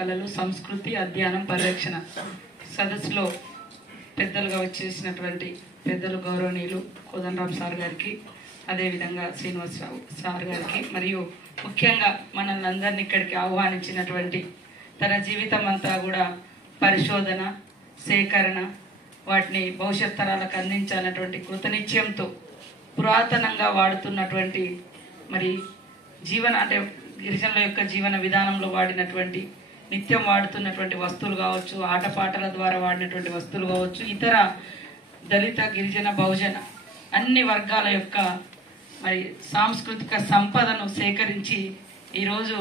కళలు సంస్కృతి అధ్యయనం పరిరక్షణ సదస్సులో పెద్దలుగా వచ్చేసినటువంటి పెద్దలు గౌరవనీయులు కోదండరామ్ సార్ గారికి, అదేవిధంగా శ్రీనివాసరావు సార్ గారికి, మరియు ముఖ్యంగా మనల్ని అందరినీ ఇక్కడికి ఆహ్వానించినటువంటి తన జీవితం అంతా కూడా పరిశోధన, సేకరణ, వాటిని భవిష్యత్ తరాలకు అందించాలన్నటువంటి కృతనిశ్చయంతో పురాతనంగా వాడుతున్నటువంటి మరి అంటే గిరిజనుల యొక్క జీవన విధానంలో వాడినటువంటి నిత్యం వాడుతున్నటువంటి వస్తువులు కావచ్చు, ఆటపాటల ద్వారా వాడినటువంటి వస్తువులు కావచ్చు, ఇతర దళిత గిరిజన బహుజన అన్ని వర్గాల యొక్క మరి సాంస్కృతిక సంపదను సేకరించి ఈరోజు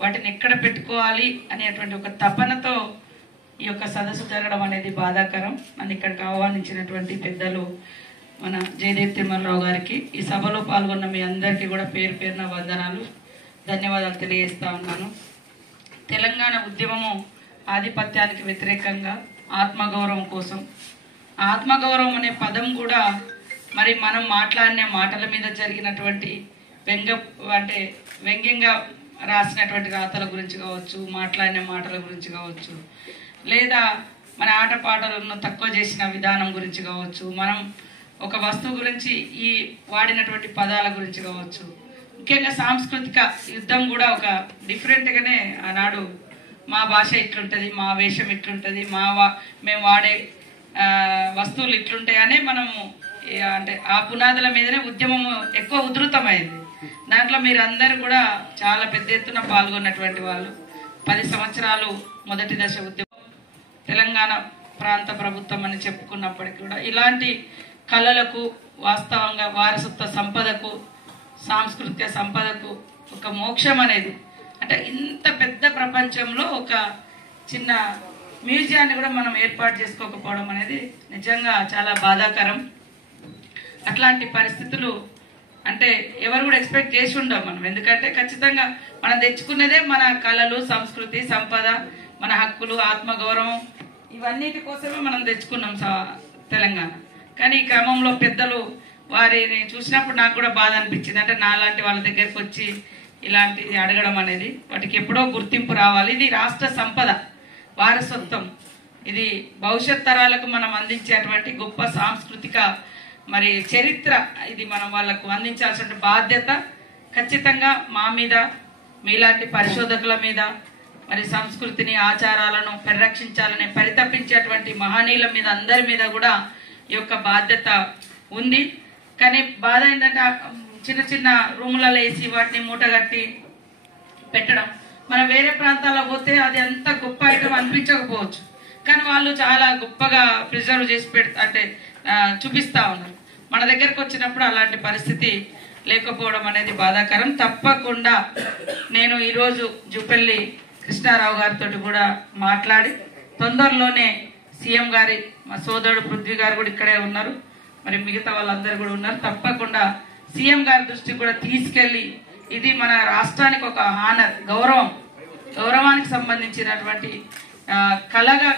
వాటిని ఎక్కడ పెట్టుకోవాలి అనేటువంటి ఒక తపనతో ఈ యొక్క సదస్సు జరగడం అనేది బాధాకరం. నన్ను ఇక్కడికి ఆహ్వానించినటువంటి పెద్దలు మన జయదేవ్ తిమ్మరావు గారికి, ఈ సభలో పాల్గొన్న మీ అందరికీ కూడా పేరు పేరున వందనాలు, ధన్యవాదాలు తెలియజేస్తా ఉన్నాను. తెలంగాణ ఉద్యమము ఆధిపత్యానికి వ్యతిరేకంగా ఆత్మగౌరవం కోసం, ఆత్మగౌరవం అనే పదం కూడా మరి మనం మాట్లాడిన మాటల మీద జరిగినటువంటి వ్యంగ్యంగా రాసినటువంటి రాతల గురించి కావచ్చు, మాట్లాడిన మాటల గురించి కావచ్చు, లేదా మన ఆటపాటలను తక్కువ చేసిన విధానం గురించి కావచ్చు, మనం ఒక వస్తువు గురించి ఈ వాడినటువంటి పదాల గురించి కావచ్చు, ముఖ్యంగా సాంస్కృతిక యుద్ధం కూడా ఒక డిఫరెంట్గానే ఆనాడు మా భాష ఇట్లుంటుంది, మా వేషం ఇట్లుంటుంది, మేము వాడే వస్తువులు ఇట్లుంటాయని మనము అంటే ఆ పునాదుల మీదనే ఉద్యమం ఎక్కువ ఉధృతమైంది. దాంట్లో మీరు అందరూ కూడా చాలా పెద్ద ఎత్తున పాల్గొన్నటువంటి వాళ్ళు. 10 సంవత్సరాలు మొదటి దశ ఉద్యమం తెలంగాణ ప్రాంత ప్రభుత్వం అని చెప్పుకున్నప్పటికీ కూడా ఇలాంటి కళలకు, వాస్తవంగా వారసత్వ సంపదకు, సాంస్కృతిక సంపదకు ఒక మోక్షం అనేది, అంటే ఇంత పెద్ద ప్రపంచంలో ఒక చిన్న మ్యూజియాన్ని కూడా మనం ఏర్పాటు చేసుకోకపోవడం అనేది నిజంగా చాలా బాధాకరం. అట్లాంటి పరిస్థితులు అంటే ఎవరు కూడా ఎక్స్పెక్ట్ చేసి ఉండం మనం. ఎందుకంటే ఖచ్చితంగా మనం తెచ్చుకునేదే మన కళలు, సంస్కృతి, సంపద, మన హక్కులు, ఆత్మగౌరవం, ఇవన్నిటి కోసమే మనం తెచ్చుకున్నాం తెలంగాణ. కానీ ఈ క్రమంలో పెద్దలు వారిని చూసినప్పుడు నాకు కూడా బాధ అనిపించింది. అంటే నాలాంటి వాళ్ళ దగ్గరికి వచ్చి ఇలాంటిది అడగడం అనేది, వాటికి ఎప్పుడో గుర్తింపు రావాలి. ఇది రాష్ట్ర సంపద, వారసత్వం, ఇది భవిష్యత్ తరాలకు మనం అందించేటువంటి గొప్ప సాంస్కృతిక మరి చరిత్ర. ఇది మనం వాళ్ళకు అందించాల్సిన బాధ్యత ఖచ్చితంగా మా మీద, మీలాంటి పరిశోధకుల మీద, మరి సంస్కృతిని, ఆచారాలను పరిరక్షించాలని పరితపించేటువంటి మహనీయుల మీద, అందరి మీద కూడా ఈ యొక్క బాధ్యత ఉంది. కానీ బాధ ఏంటంటే చిన్న చిన్న రూములలో వేసి వాటిని మూటగట్టి పెట్టడం. మనం వేరే ప్రాంతాల్లో పోతే అది అంత గొప్ప ఐటమ్ అనిపించకపోవచ్చు, కానీ వాళ్ళు చాలా గొప్పగా ప్రిజర్వ్ చేసి అంటే చూపిస్తా ఉన్నారు. మన దగ్గరకు వచ్చినప్పుడు అలాంటి పరిస్థితి లేకపోవడం అనేది బాధాకరం. తప్పకుండా నేను ఈరోజు జూపల్లి కృష్ణారావు గారితో కూడా మాట్లాడి తొందరలోనే సీఎం గారి, మా సోదరుడు పృథ్వీ గారు కూడా ఇక్కడే ఉన్నారు, మరి మిగతా వాళ్ళందరూ కూడా ఉన్నారు, తప్పకుండా సీఎం గారి దృష్టికి కూడా తీసుకెళ్లి ఇది మన రాష్ట్రానికి ఒక హానర్, గౌరవానికి సంబంధించినటువంటి కళగా